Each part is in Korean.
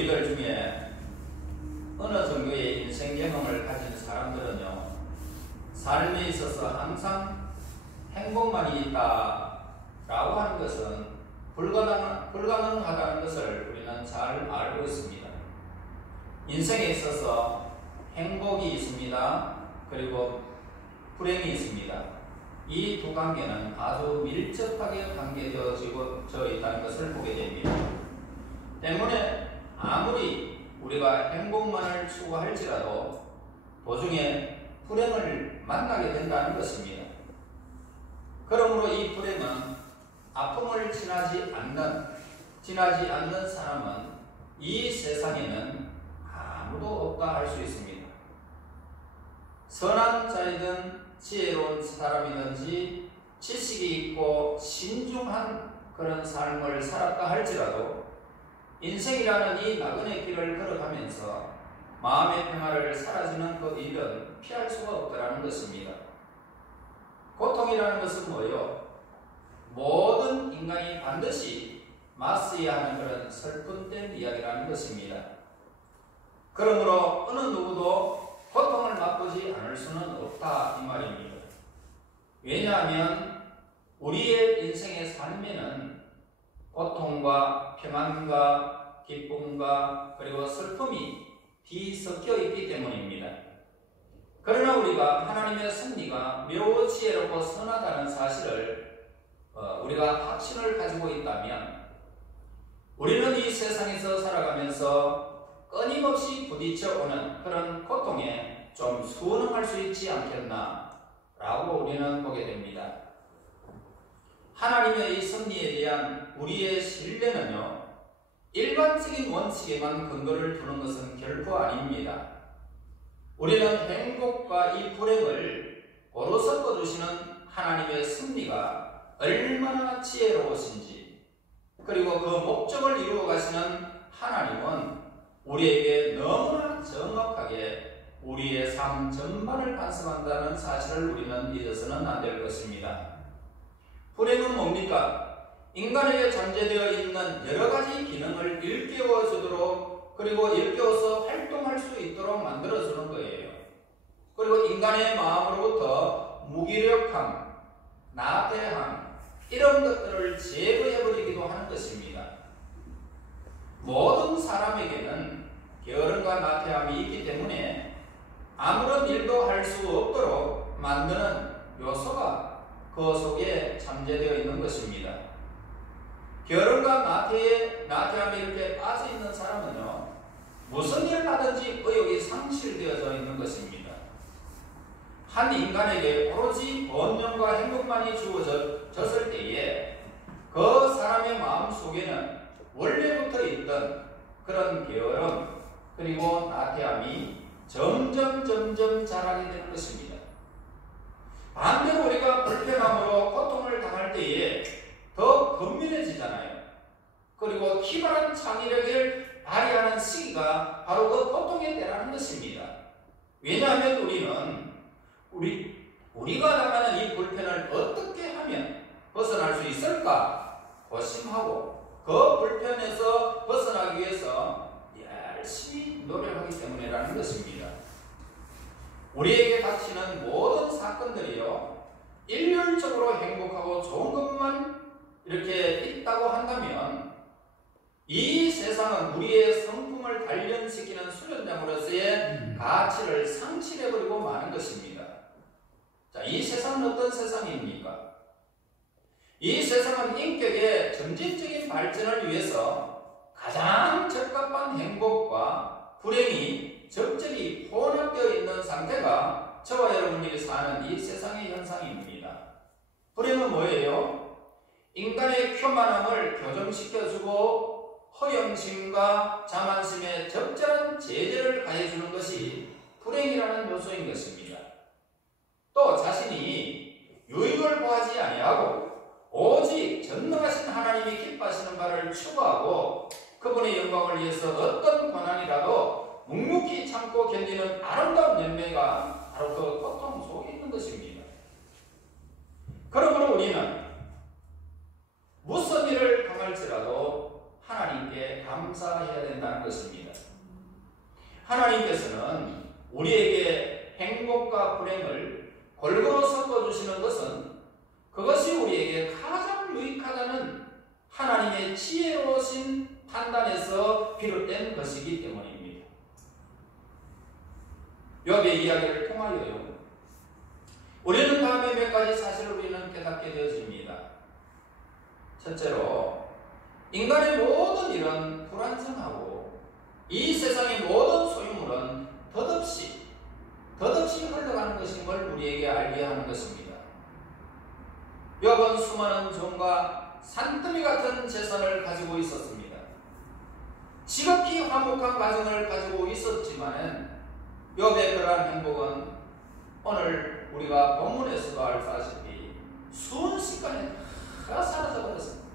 우리들 중에 어느 정도의 인생 경험을 가진 사람들은요, 삶에 있어서 항상 행복만이 있다라고 하는 것은 불가능하다는 것을 우리는 잘 알고 있습니다. 인생에 있어서 행복이 있습니다. 그리고 불행이 있습니다. 이 두 관계는 아주 밀접하게 관계되어져 있다는 것을 보게 됩니다. 때문에 아무리 우리가 행복만을 추구할지라도 도중에 불행을 만나게 된다는 것입니다. 그러므로 이 불행은 아픔을 지나지 않는 사람은 이 세상에는 아무도 없다 할 수 있습니다. 선한 자이든 지혜로운 사람이든지 지식이 있고 신중한 그런 삶을 살았다 할지라도 인생이라는 이 나그네 길을 걸어가면서 마음의 평화를 사라지는 그 일은 피할 수가 없다는 것입니다. 고통이라는 것은 뭐예요? 모든 인간이 반드시 맞서야 하는 그런 슬픈된 이야기라는 것입니다. 그러므로 어느 누구도 고통을 맛보지 않을 수는 없다 이 말입니다. 왜냐하면 우리의 인생의 삶에는 고통과 평안과 기쁨과 그리고 슬픔이 뒤섞여 있기 때문입니다. 그러나 우리가 하나님의 섭리가 매우 지혜롭고 선하다는 사실을 우리가 확신을 가지고 있다면 우리는 이 세상에서 살아가면서 끊임없이 부딪혀오는 그런 고통에 좀 순응할 수 있지 않겠나 라고 우리는 보게 됩니다. 하나님의 이 섭리에 대한 우리의 신뢰는요, 일반적인 원칙에만 근거를 두는 것은 결코 아닙니다. 우리는 행복과 이 불행을 고루 섞어주시는 하나님의 섭리가 얼마나 지혜로우신지, 그리고 그 목적을 이루어 가시는 하나님은 우리에게 너무나 정확하게 우리의 삶 전반을 간섭한다는 사실을 우리는 잊어서는 안 될 것입니다. 불행은 뭡니까? 인간에게 잠재되어 있는 여러 가지 기능을 일깨워 주도록, 그리고 일깨워서 활동할 수 있도록 만들어주는 거예요. 그리고 인간의 마음으로부터 무기력함, 나태함, 이런 것들을 제거해버리기도 하는 것입니다. 모든 사람에게는 게으름과 나태함이 있기 때문에 아무런 일도 할 수 없도록 만드는 요소가 그 속에 잠재되어 있는 것입니다. 게으름과 나태함이 이렇게 빠져있는 사람은요, 무슨 일을 하든지 의욕이 상실되어져 있는 것입니다. 한 인간에게 오로지 번영과 행복만이 주어졌을 때에 그 사람의 마음 속에는 원래부터 있던 그런 게으름 그리고 나태함이 점점 자라게 되는 것입니다. 반대로 우리가 불편함으로 고통을 당할 때에 더 근면해지잖아요. 그리고 기발한 창의력을 발휘하는 시기가 바로 그 고통의 때라는 것입니다. 왜냐하면 우리가 당하는 이 불편을 어떻게 하면 벗어날 수 있을까 고심하고 그 불편에서 벗어나기 위해서 열심히 노력하기 때문이라는 것입니다. 우리에게 닥치는 모든 사건들이요, 일률적으로 행복하고 좋은 것만 이렇게 있다고 한다면 이 세상은 우리의 성품을 단련시키는 수련장으로서의 가치를 상실해버리고 마는 것입니다. 자, 이 세상은 어떤 세상입니까? 이 세상은 인격의 점진적인 발전을 위해서 가장 적합한 행복과 불행이 적절히 혼합되어 있는 상태가 저와 여러분들이 사는 이 세상의 현상입니다. 불행은 뭐예요? 인간의 교만함을 교정시켜주고 허영심과 자만심에 적절한 제재를 가해주는 것이 불행이라는 요소인 것입니다. 또 자신이 유익을 구하지 아니하고 오직 전능하신 하나님이 기뻐하시는 바를 추구하고 그분의 영광을 위해서 어떤 고난이라도 묵묵히 참고 견디는 아름다운 열매가 바로 그 고통 속에 있는 것입니다. 그러므로 우리는 무슨 일을 당할지라도 하나님께 감사해야 된다는 것입니다. 하나님께서는 우리에게 행복과 불행을 골고루 섞어주시는 것은 그것이 우리에게 가장 유익하다는 하나님의 지혜로우신 판단에서 비롯된 것이기 때문입니다. 욥의 이야기를 통하여요, 우리는 다음에 몇 가지 사실을 우리는 깨닫게 되어집니다. 첫째로, 인간의 모든 일은 불완전하고 이 세상의 모든 소유물은 덧없이 흘러가는 것인 걸 우리에게 알게 하는 것입니다. 욥은 수많은 종과 산더미 같은 재산을 가지고 있었습니다. 지극히 화목한 가정을 가지고 있었지만은 욥의 그러한 행복은 오늘 우리가 본문에서도 알다시피 순식간에 다 사라져 버렸습니다.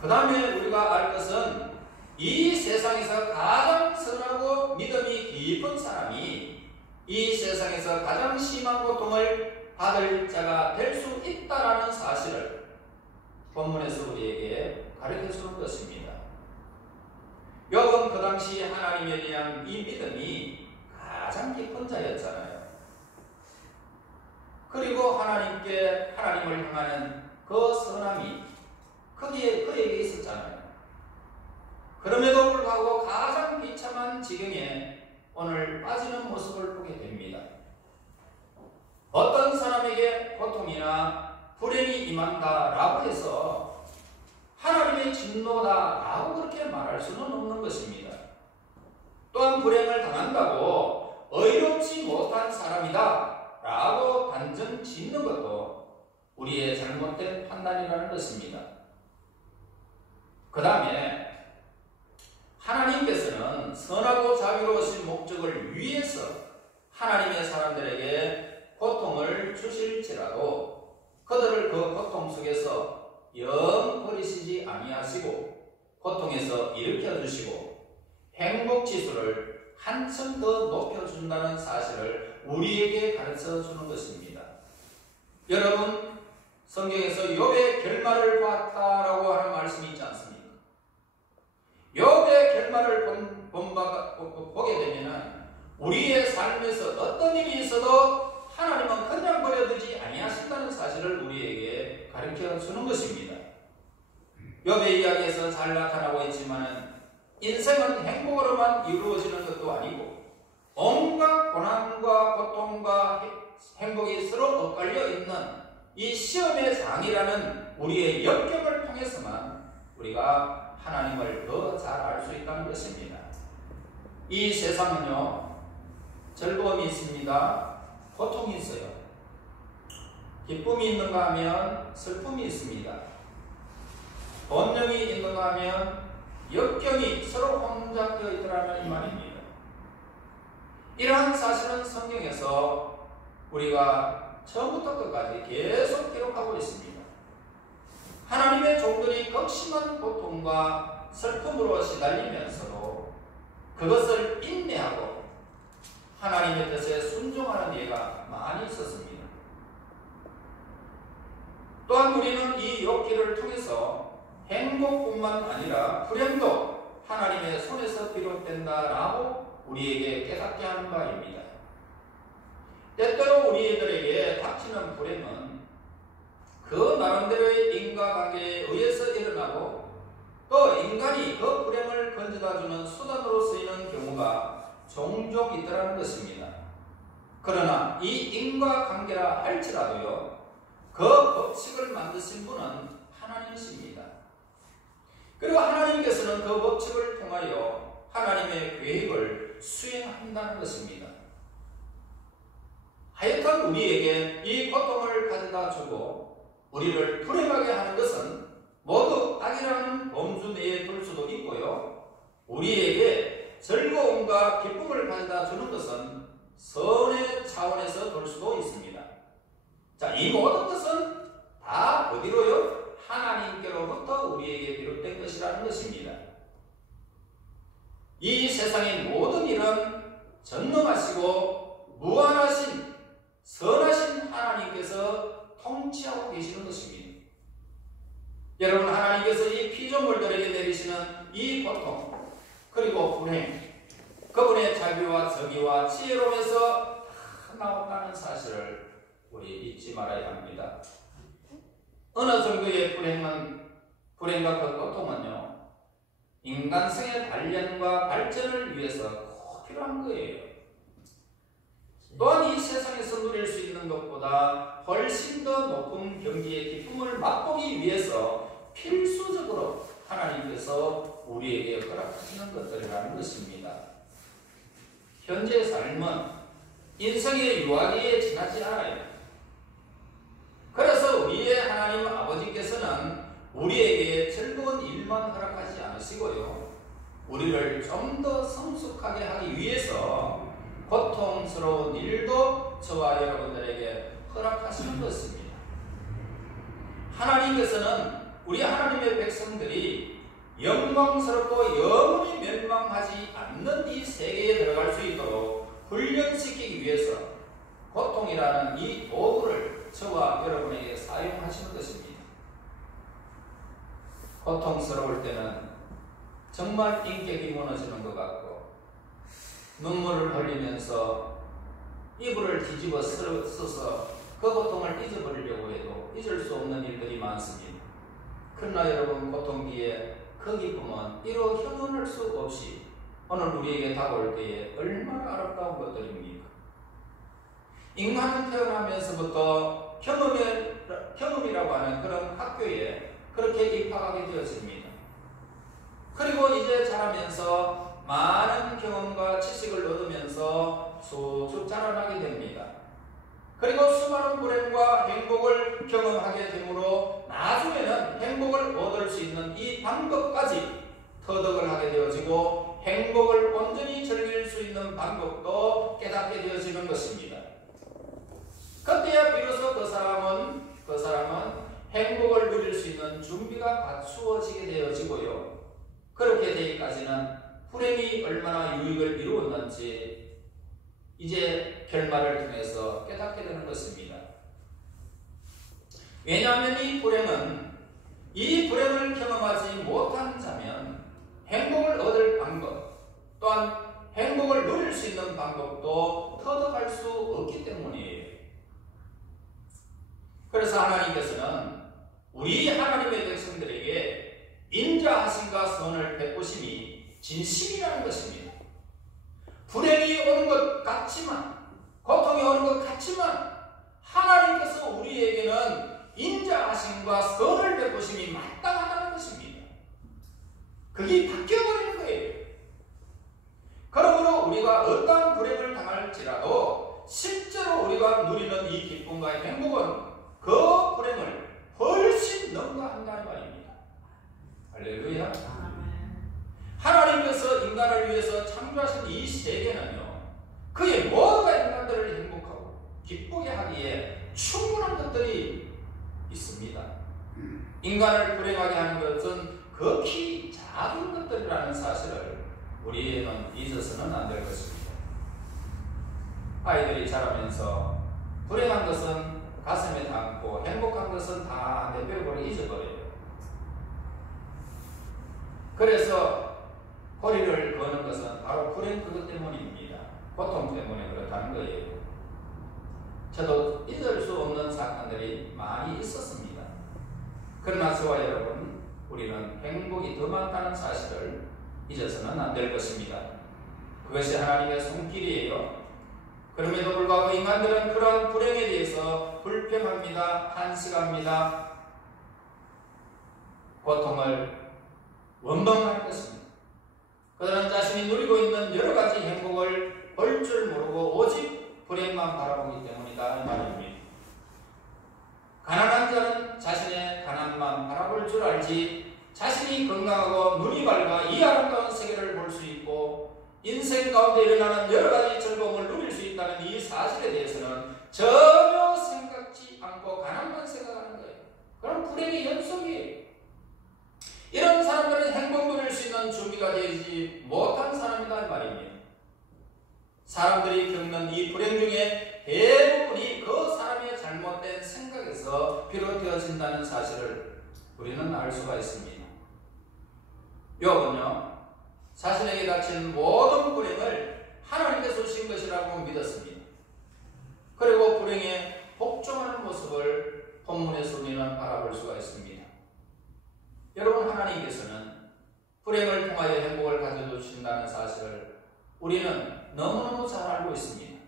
그 다음에 우리가 알 것은 이 세상에서 가장 선하고 믿음이 깊은 사람이 이 세상에서 가장 심한 고통을 받을 자가 될 수 있다라는 사실을 본문에서 우리에게 가르쳐주는 것입니다. 욥은 그 당시 하나님에 대한 이 믿음이 가장 깊은 자였잖아요. 그리고 하나님을 향하는 그 선함이 그에게 있었잖아요. 그럼에도 불구하고 가장 비참한 지경에 오늘 빠지는 모습을 보게 됩니다. 어떤 사람에게 고통이나 불행이 임한다라고 해서 하나님의 진노다라고 그렇게 말할 수는 없는 것입니다. 또한 불행을 당한다고 의롭지 못한 사람이다 라고 단정 짓는 것도 우리의 잘못된 판단이라는 것입니다. 그 다음에 하나님께서는 선하고 자비로우신 목적을 위해서 하나님의 사람들에게 고통을 주실지라도 그들을 그 고통 속에서 영 버리시지 아니하시고 고통에서 일으켜주시고 행복지수를 한층 더 높여준다는 사실을 우리에게 가르쳐주는 것입니다. 여러분, 성경에서 욥의 결말을 봤다라고 하는 말씀이 있지 않습니까? 욥의 결말을 보게 되면 우리의 삶에서 어떤 일이 있어도 하나님은 그냥 버려두지 아니하신다는 사실을 우리에게 가르쳐주는 것입니다. 욥의 이야기에서 잘 나타나고 있지만 인생은 행복으로만 이루어지는 것도 아니고 온갖 고난과 고통과 행복이 서로 엇갈려 있는 이 시험의 장이라는 우리의 역경을 통해서만 우리가 하나님을 더 잘 알 수 있다는 것입니다. 이 세상은요, 즐거움이 있습니다. 고통이 있어요. 기쁨이 있는가 하면 슬픔이 있습니다. 번영이 있는가 하면 역경이 서로 혼잡되어 있더라는 이 말입니다. 이러한 사실은 성경에서 우리가 처음부터 끝까지 계속 기록하고 있습니다. 하나님의 종들이 극심한 고통과 슬픔으로 시달리면서도 그것을 인내하고 하나님의 뜻에 순종하는 예가 많이 있었습니다. 또한 우리는 이 욥기를 통해서 행복뿐만 아니라 불행도 하나님의 손에서 비롯된다라고 우리에게 깨닫게 하는 바입니다. 때때로 우리들에게 닥치는 불행은 그 나름대로의 인과관계에 의해서 일어나고 또 인간이 그 불행을 건져다주는 수단으로 쓰이는 경우가 종종 있더라는 것입니다. 그러나 이 인과관계라 할지라도요, 그 법칙을 만드신 분은 하나님이십니다. 그리고 하나님께서는 그 법칙을 통하여 하나님의 계획을 수행한다는 것입니다. 하여튼 우리에게 이 고통을 가져다 주고 우리를 불행하게 하는 것은 모두 악이라는 범주 내에 둘 수도 있고요, 우리에게 즐거움과 기쁨을 가져다 주는 것은 선의 차원에서 둘 수도 있습니다. 자, 이 모든 것은 다 어디로요? 하나님께로부터 우리에게 비롯된 것이라는 것입니다. 이 세상의 모든 일은 전능하시고 무한하신 선하신 하나님께서 통치하고 계시는 것입니다. 여러분, 하나님께서 이 피조물들에게 내리시는 이 고통, 그리고 불행, 그분의 자비와 정의와 지혜로움에서 다 나왔다는 사실을 우리 잊지 말아야 합니다. 어느 정도의 불행과 그 고통은요, 인간성의 단련과 발전을 위해서 꼭 필요한 거예요. 또한 이 세상에서 누릴 수 있는 것보다 훨씬 더 높은 경지의 기쁨을 맛보기 위해서 필수적으로 하나님께서 우리에게 허락하시는 것들이라는 것입니다. 현재의 삶은 인생의 유아기에 지나지 않아요. 그래서 우리의 하나님 아버지께서는 우리에게 즐거운 일만 허락하지 않으시고요, 우리를 좀 더 성숙하게 하기 위해서 고통스러운 일도 저와 여러분들에게 허락하시는 것입니다. 하나님께서는 우리 하나님의 백성들이 영광스럽고 영원히 멸망하지 않는 이 세계에 들어갈 수 있도록 훈련시키기 위해서 고통이라는 이 도구를 저와 여러분에게 사용하시는 것입니다. 고통스러울 때는 정말 인격이 무너지는 것 같고, 눈물을 흘리면서 이불을 뒤집어 써서 그 고통을 잊어버리려고 해도 잊을 수 없는 일들이 많습니다. 그러나 여러분, 고통 뒤에 그 기쁨은 이루 형언할 수 없이 오늘 우리에게 다가올 때에 얼마나 아름다운 것들입니까? 인간은 태어나면서부터 경험이라고 하는 그런 학교에 그렇게 입학하게 되었습니다. 그리고 이제 자라면서 많은 경험과 지식을 얻으면서 쭉쭉 자라나게 됩니다. 그리고 수많은 불행과 행복을 경험하게 되므로 나중에는 행복을 얻을 수 있는 이 방법까지 터득을 하게 되어지고, 행복을 온전히 즐길 수 있는 방법도 깨닫게 되어지는 것입니다. 그때야 비로소 그 사람은 행복을 누릴 수 있는 준비가 갖추어지게 되어지고요, 그렇게 되기까지는 불행이 얼마나 유익을 이루었는지 이제 결말을 통해서 깨닫게 되는 것입니다. 왜냐하면 이 불행을 경험하지 못한 자면 행복을 얻을 방법, 또한 행복을 누릴 수 있는 방법도 터득할 수 없기 때문이에요. 그래서 하나님께서는 우리 하나님의 백성들에게 인자하심과 선을 베푸심이 진심이라는 것입니다. 불행이 오는 것 같지만, 고통이 오는 것 같지만, 하나님께서 우리에게는 인자하심과 선을 베푸심이 마땅하다는 것입니다. 그게 바뀌어버리는 거예요. 그러므로 우리가 어떠한 불행을 당할지라도 실제로 우리가 누리는 이 기쁨과 행복은 그 불행을 훨씬 능가한다는 말입니다. 할렐루야. 하나님께서 인간을 위해서 창조하신 이 세계는요, 그의 모두가 인간들을 행복하고 기쁘게 하기에 충분한 것들이 있습니다. 인간을 불행하게 하는 것은 극히 작은 것들이라는 사실을 우리는 잊어서는 안 될 것입니다. 아이들이 자라면서 불행한 것은 가슴에 담고 행복한 것은 다 내버려버리고 잊어버려요. 그래서 거리를 거는 것은 바로 불행 그것 때문입니다. 고통 때문에 그렇다는 거예요. 저도 잊을 수 없는 사건들이 많이 있었습니다. 그러나 저와 여러분, 우리는 행복이 더 많다는 사실을 잊어서는 안 될 것입니다. 그것이 하나님의 손길이에요. 그럼에도 불구하고 인간들은 그러한 불행에 대해서 불평합니다. 한식합니다. 고통을 원망할 것입니다. 그들은 자신이 누리고 있는 여러 가지 행복을 볼 줄 모르고 오직 불행만 바라보기 때문이다, 이 말입니다. 가난한 자는 자신의 가난만 바라볼 줄 알지, 자신이 건강하고 눈이 밝아 이 아름다운 세계를 볼 수 있고 인생 가운데 일어나는 여러 가지 즐거움을 누릴 수 있다는 이 사실에 대해서는 전혀 생각지 않고 가난만 생각하는 거예요. 그럼 불행의 연속이에요. 이런 사람들은 행복 누릴 수 있는 준비가 되지 못한 사람이다, 말입니다. 사람들이 겪는 이 불행 중에 대부분이 그 사람의 잘못된 생각에서 비롯되어진다는 사실을 우리는 알 수가 있습니다. 욥은요, 자신에게 닥친 모든 불행을 하나님께서 주신 것이라고 믿었습니다. 그리고 불행에 복종하는 모습을 본문에서 우리는 바라볼 수가 있습니다. 여러분, 하나님께서는 불행을 통하여 행복을 가져주신다는 사실을 우리는 너무너무 잘 알고 있습니다.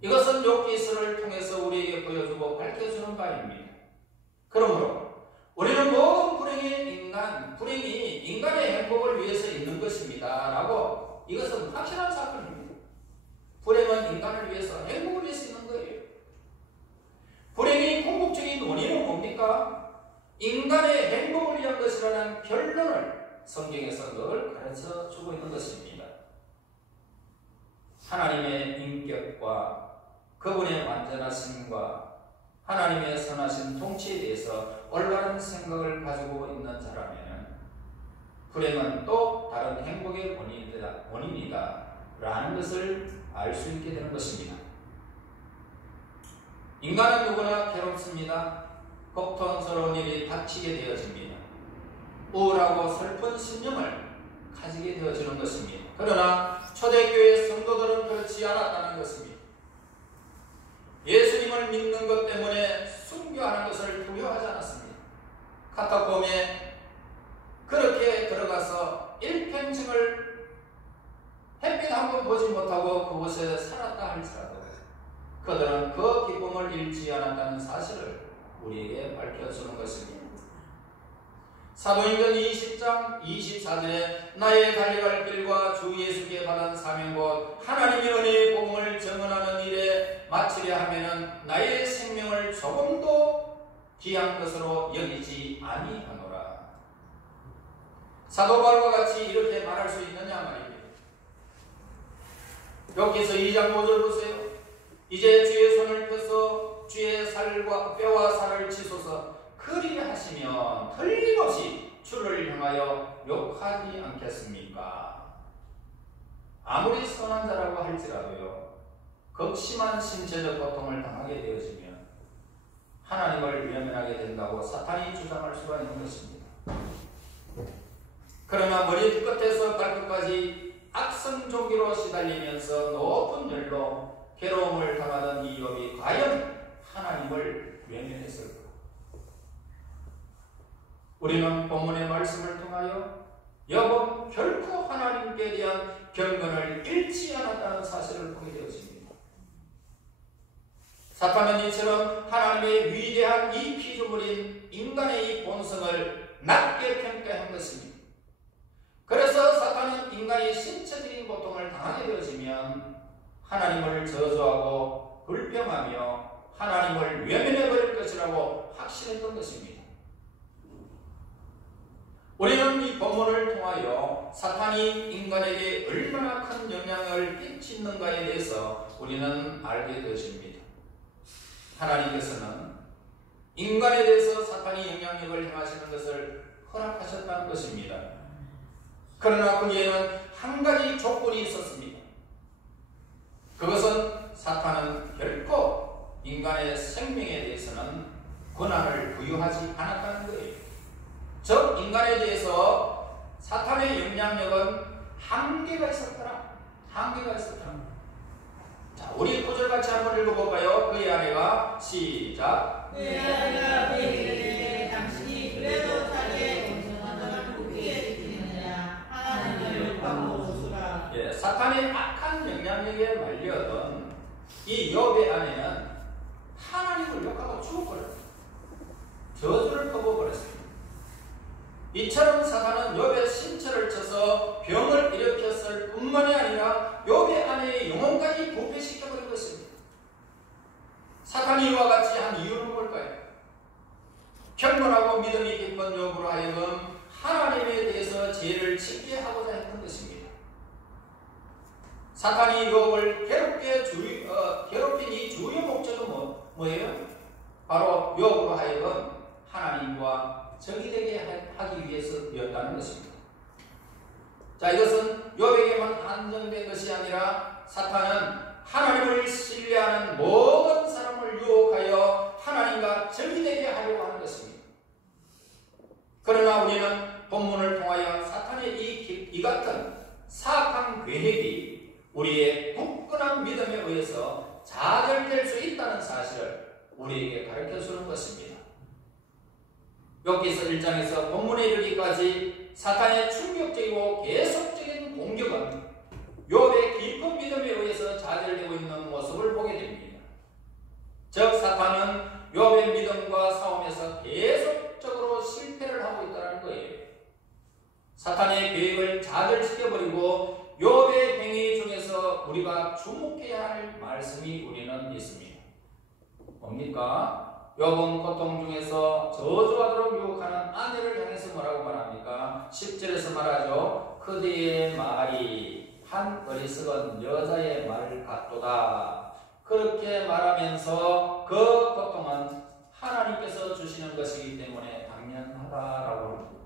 이것은 욥기서를 통해서 우리에게 보여주고 밝혀주는 바입니다. 그러므로 우리는 모든 불행이 인간의 행복을 위해서 있는 것입니다 라고, 이것은 확실한 사건입니다. 불행은 인간을 위해서, 행복을 위해서 있는 거예요. 불행이 궁극적인 원인은 뭡니까? 인간의 행복을 위한 것이라는 결론을 성경에서 늘 가르쳐 주고 있는 것입니다. 하나님의 인격과 그분의 완전하심과 하나님의 선하신 통치에 대해서 올바른 생각을 가지고 있는 자라면 불행은 또 다른 행복의 원인이다 라는 것을 알 수 있게 되는 것입니다. 인간은 누구나 괴롭습니다. 고통스러운 일이 닥치게 되어집니다. 우울하고 슬픈 심령을 가지게 되어지는 것입니다. 그러나 초대교회 성도들은 그렇지 않았다는 것입니다. 예수님을 믿는 것 때문에 순교하는 것을 두려워하지 않았습니다. 카타콤에 그렇게 들어가서 일평생을 햇빛 한 번 보지 못하고 그곳에 살았다 할지라도 그들은 그 기쁨을 잃지 않았다는 사실을 우리에게 밝혀주는 것입니다. 사도행전 20장 24절에 나의 달려갈 길과 주 예수께 받은 사명 곧 하나님의 은혜의 복음을 증언하는 일에 마치려 하면은 나의 생명을 조금도 귀한 것으로 여기지 아니하노라. 사도 바울과 같이 이렇게 말할 수 있느냐 말입니다. 여기서 2장 5절 보세요. 이제 주의 손을 펴서 주의 살과 뼈와 살을 치소서. 그리하시면 틀림없이 주를 향하여 욕하지 않겠습니까? 아무리 선한 자라고 할지라도요, 극심한 신체적 고통을 당하게 되어지면 하나님을 외면하게 된다고 사탄이 주장할 수가 있는 것입니다. 그러나 머리 끝에서 발끝까지 악성 종기로 시달리면서 높은 열로 괴로움을 당하던 이 욥이 과연 하나님을 외면했을까? 우리는 본문의 말씀을 통하여 욥은 결코 하나님께 대한 경건을 잃지 않았다는 사실을 보게 되었습니다. 사탄은 이처럼 하나님의 위대한 이 피조물인 인간의 이 본성을 낮게 평가한 것입니다. 그래서 사탄은 인간이 신체적인 고통을 당하게 되어지면 하나님을 저주하고 불평하며 하나님을 외면해버릴 것이라고 확신했던 것입니다. 우리는 이 본문을 통하여 사탄이 인간에게 얼마나 큰 영향을 끼치는가에 대해서 우리는 알게 되었습니다. 하나님께서는 인간에 대해서 사탄이 영향력을 행하시는 것을 허락하셨다는 것입니다. 그러나 거기에는 한 가지 조건이 있었습니다. 그것은 사탄은 결코 인간의 생명에 대해서는 권한을 부여하지 않았다는 거예요. 즉 인간에 대해서 사탄의 영향력은 한계가 있었더라. 한계가 있었더라. 자, 우리 구절 같이 한번 읽어볼까요? 그의 아내가 시작. 그의 아내가 그에게 당신이 그래도 자기의 온전한 후기에 지키느냐 하나님을 욕하고 웃으라. 예, 사탄의 악한 영향력에 말려던 이 욥의 아내는 하나님을 욕하고 죽어버렸어요. 저주를 퍼부어버렸습니다. 이처럼 사탄은 욥의 신체를 쳐서 병을 일으켰을 뿐만이 아니라 욥의 아내의 영혼까지 부패시켜버린 것입니다. 사탄이 이와 같이 한 이유는 뭘까요? 경건하고 믿음이 깊은 욥으로 하여금 하나님에 대해서 죄를 짓게 하고자 했던 것입니다. 사탄이 욥을 괴롭힌 이 주요 목적은 뭐예요? 바로 욥으로 하여금 하나님과 적이 되게 하기 위해서였다는 것입니다. 자, 이것은 욥에게만 한정된 것이 아니라 사탄은 하나님을 신뢰하는 모든 사람을 유혹하여 하나님과 적이 되게 하려고 하는 것입니다. 그러나 우리는 본문을 통하여 사탄의 이 같은 사악한 계획이 우리의 굳건한 믿음에 의해서 좌절될 수 있다는 사실을 우리에게 가르쳐주는 것입니다. 욥기서 1장에서 본문에 이르기까지 사탄의 충격적이고 계속적인 공격은 욥의 깊은 믿음에 의해서 좌절되고 있는 모습을 보게 됩니다. 즉 사탄은 욥의 믿음과 싸움에서 계속적으로 실패를 하고 있다는 거예요. 사탄의 계획을 좌절시켜버리고 욥의 행위 중에서 우리가 주목해야 할 말씀이 우리는 있습니다. 뭡니까? 욥은 고통 중에서 저주하도록 유혹하는 아내를 향해서 뭐라고 말합니까? 10절에서 말하죠. 그대의 말이 한 어리석은 여자의 말 같도다. 그렇게 말하면서 그 고통은 하나님께서 주시는 것이기 때문에 당연하다라고 합니다.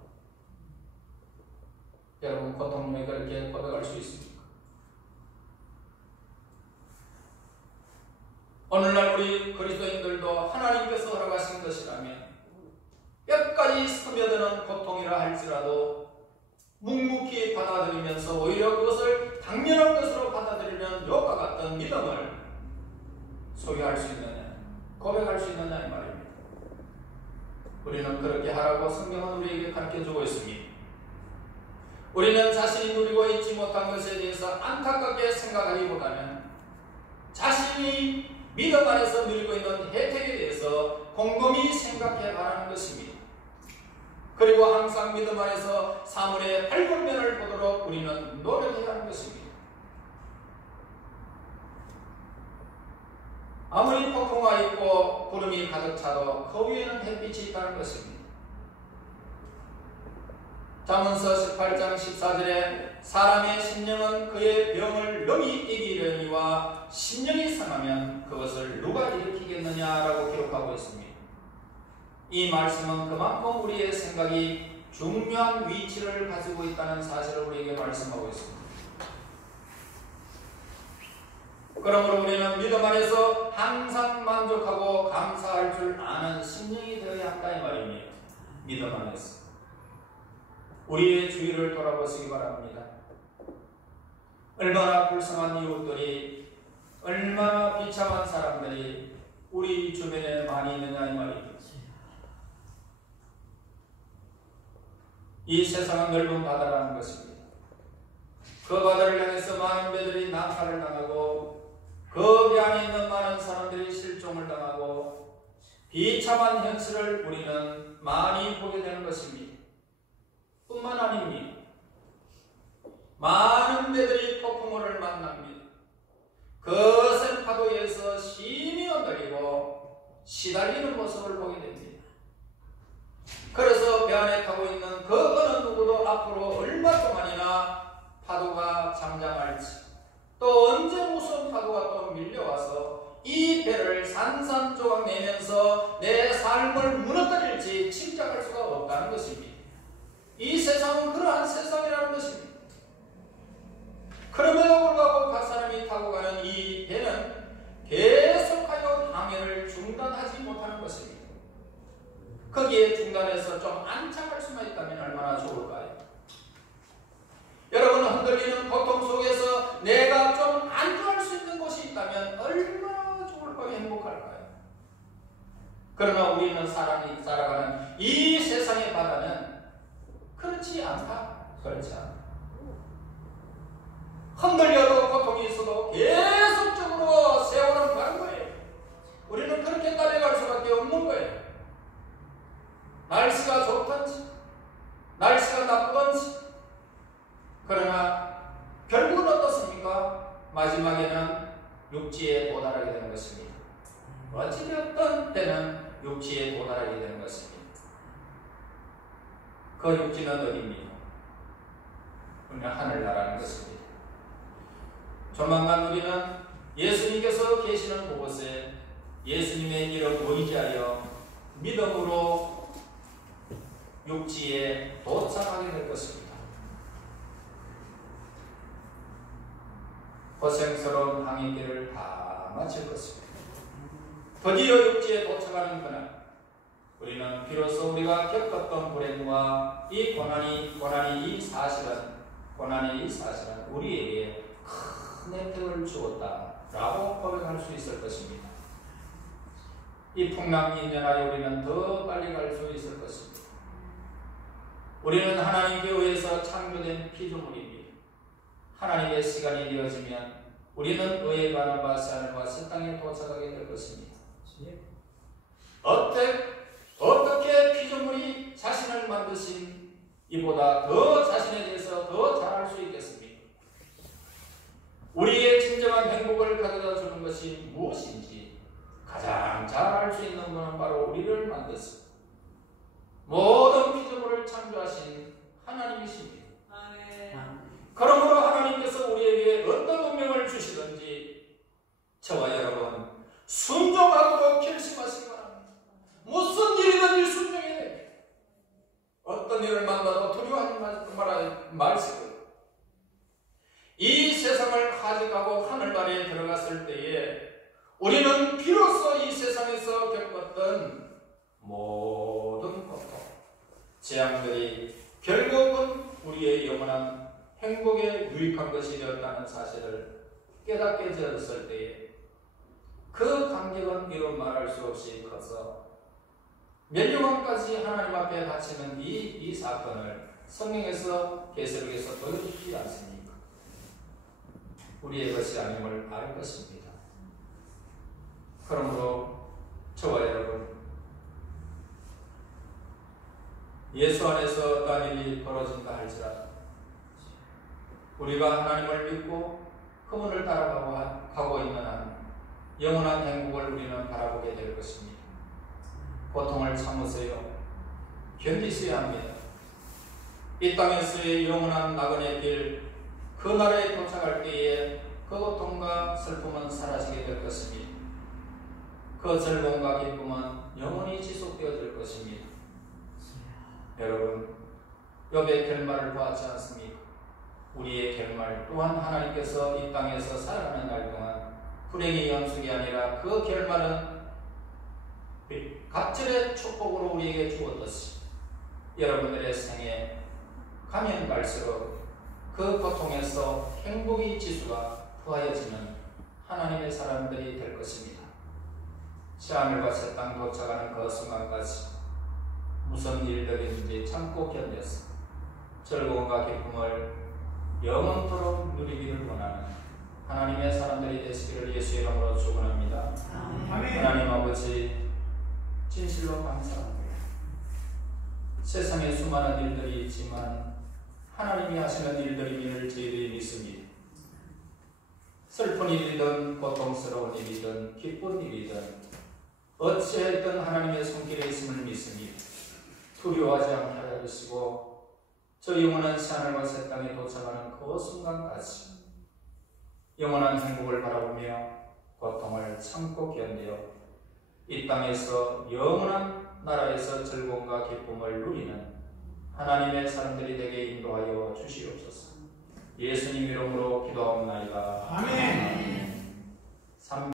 여러분 고통 중에 그렇게 고백할 수 있습니까? 오늘날 우리 그리스도인들도 하나님께서 허락하신 것이라면 뼈까지 스며드는 고통이라 할지라도 묵묵히 받아들이면서 오히려 그것을 당연한 것으로 받아들이는 욥과 같은 믿음을 소유할 수 있느냐, 고백할 수 있느냐 이 말입니다. 우리는 그렇게 하라고 성경은 우리에게 가르쳐주고 있습니다. 우리는 자신이 누리고 있지 못한 것에 대해서 안타깝게 생각하기보다는 자신이 믿음 안에서 누리고 있는 혜택에 대해서 곰곰이 생각해 바라는 것입니다. 그리고 항상 믿음 안에서 사물의 밝은 면을 보도록 우리는 노력해야 하는 것입니다. 아무리 폭풍과 있고 구름이 가득 차도 그 위에는 햇빛이 있다는 것입니다. 잠언서 18장 14절에 사람의 심령은 그의 병을 능히 이기려니와 심령이 상하면 그것을 누가 일으키겠느냐라고 기록하고 있습니다. 이 말씀은 그만큼 우리의 생각이 중요한 위치를 가지고 있다는 사실을 우리에게 말씀하고 있습니다. 그러므로 우리는 믿음 안에서 항상 만족하고 감사할 줄 아는 심령이 되어야 한다 이 말입니다. 믿음 안에서 우리의 주위를 돌아보시기 바랍니다. 얼마나 불쌍한 이웃들이, 얼마나 비참한 사람들이 우리 주변에 많이 있느냐 이 말입니다. 이 세상은 넓은 바다라는 것입니다. 그 바다를 향해서 많은 배들이 난파를 당하고 그 배 안에 있는 많은 사람들이 실종을 당하고 비참한 현실을 우리는 많이 보게 되는 것입니다. 뿐만 아닙니다. 많은 배들이 폭풍우를 만납니다. 거센 파도에서 심히 흔들리고 시달리는 모습을 보게 됩니다. 그래서 배 안에 타고 있는 그 어느 누구도 앞으로 얼마 동안이나 파도가 잠잠할지 또 언제 무슨 파도가 또 밀려와서 이 배를 산산조각 내면서 내 삶을 무너뜨릴지 짐작할 수가 없다는 것입니다. 이 세상은 그러한 세상이라는 것입니다. 그럼에도 불구하고 각 사람이 타고 가는 이 배는 계속하여 항해를 중단하지 못하는 것입니다. 거기에 중단해서 좀 안착할 수만 있다면 얼마나 좋을까요? 여러분 흔들리는 고통 속에서 내가 좀 안주할 수 있는 곳이 있다면 얼마나 좋을까요? 행복할까요? 그러나 우리는 살아가는 이 세상의 바다는 그렇지 않다. 그렇지 않다. 흔들려도 고통이 있어도 계속적으로 세월은 가는 거예요. 우리는 그렇게 따라갈 수밖에 없는 거예요. 날씨가 좋든지 날씨가 나쁘든지. 그러나 결국은 어떻습니까? 마지막에는 육지에 도달하게 되는 것입니다. 어찌되었던 때는 육지에 도달하게 되는 것입니다. 그 육지는 어디입니까? 그냥 하늘나라는 것입니다. 조만간 우리는 예수님께서 계시는 그곳에 예수님의 이름 의지하여 믿음으로 육지에 도착하게 될 것입니다. 고생스러운 항해길을 다 마칠 것입니다. 드디어 육지에 도착하는 그날 우리는 비로소 우리가 겪었던 불행과 이 고난이 이 사실은 우리에게 큰 혜택을 주었다라고 고백할 수 있을 것입니다. 이 풍랑 2년 우리는 더 빨리 갈 수 있을 것입니다. 우리는 하나님께 의해서 창조된 피조물입니다. 하나님의 시간이 되어지면 우리는 의에 관한 하늘과 새 땅에 도착하게 될 것입니다. 어떻게 피조물이 자신을 만드신 이보다 더 자신에 대해서 더 잘할 수 있겠습니까? 우리의 진정한 행복을 가져다 주는 것이 무엇인지 가장 잘 알 수 있는 분은 바로 우리를 만드신 모든 피조물을 창조하신 하나님이십니다. 그러므로 하나님께서 우리에게 어떤 운명을 주시든지 저와 여러분 순종하도록 결심하시기 바랍니다. 무슨 일이든지 순종해야 됩니다. 어떤 일을 만나도 두려워하지 마시고요. 이 세상을 가져가고 하늘나라에 들어갔을 때에 우리는 비로소 이 세상에서 겪었던 모든 고통, 재앙들이 결국은 우리의 영원한 행복에 유익한 것이 되었다는 사실을 깨닫게 되었을 때에 그 감격은 이루 말할 수 없이 커서 멸류관까지 하나님 앞에 바치는 이 사건을 성경에서 계시록에서 보여주지 않습니까? 우리의 것이 아님을 알 것입니다. 그러므로 저와 여러분 예수 안에서 어떤 일이 벌어진다 할지라도 우리가 하나님을 믿고 그분을 따라가고 있는 한 영원한 행복을 우리는 바라보게 될 것입니다. 고통을 참으세요. 견디셔야 합니다. 이 땅에서의 영원한 나그네 길, 그 나라에 도착할 때에 그 고통과 슬픔은 사라지게 될 것입니다. 그 즐거움과 기쁨은 영원히 지속되어질 것입니다. 여러분, 욥의 결말을 보았지 않습니까? 우리의 결말 또한 하나님께서 이 땅에서 살아가는 날 동안 불행의 연속이 아니라 그 결말은 갑절의 축복으로 우리에게 주었듯이 여러분들의 생에 가면 갈수록 그 고통에서 행복의 지수가 부하여지는 하나님의 사람들이 될 것입니다. 새하늘과 새 땅 도착하는 그 순간까지 무슨 일들인지 참고 견뎌서 즐거움과 기쁨을 영원토록 누리기를 원하는 하나님의 사람들이 되시기를 예수의 이름으로 축원합니다. 하나님 아버지, 진실로 감사합니다. 세상에 수많은 일들이 있지만 하나님이 하시는 일들임을 저희들이 믿습니다. 슬픈 일이든 고통스러운 일이든 기쁜 일이든 어찌했든 하나님의 손길에 있음을 믿습니다. 두려워하지 않게 하여 주시고 저 영원한 새하늘과 새 땅에 도착하는 그 순간까지 영원한 행복을 바라보며 고통을 참고 견뎌 이 땅에서 영원한 나라에서 즐거움과 기쁨을 누리는 하나님의 사람들이 되게 인도하여 주시옵소서. 예수님 이름으로 기도하옵나이다. 아멘.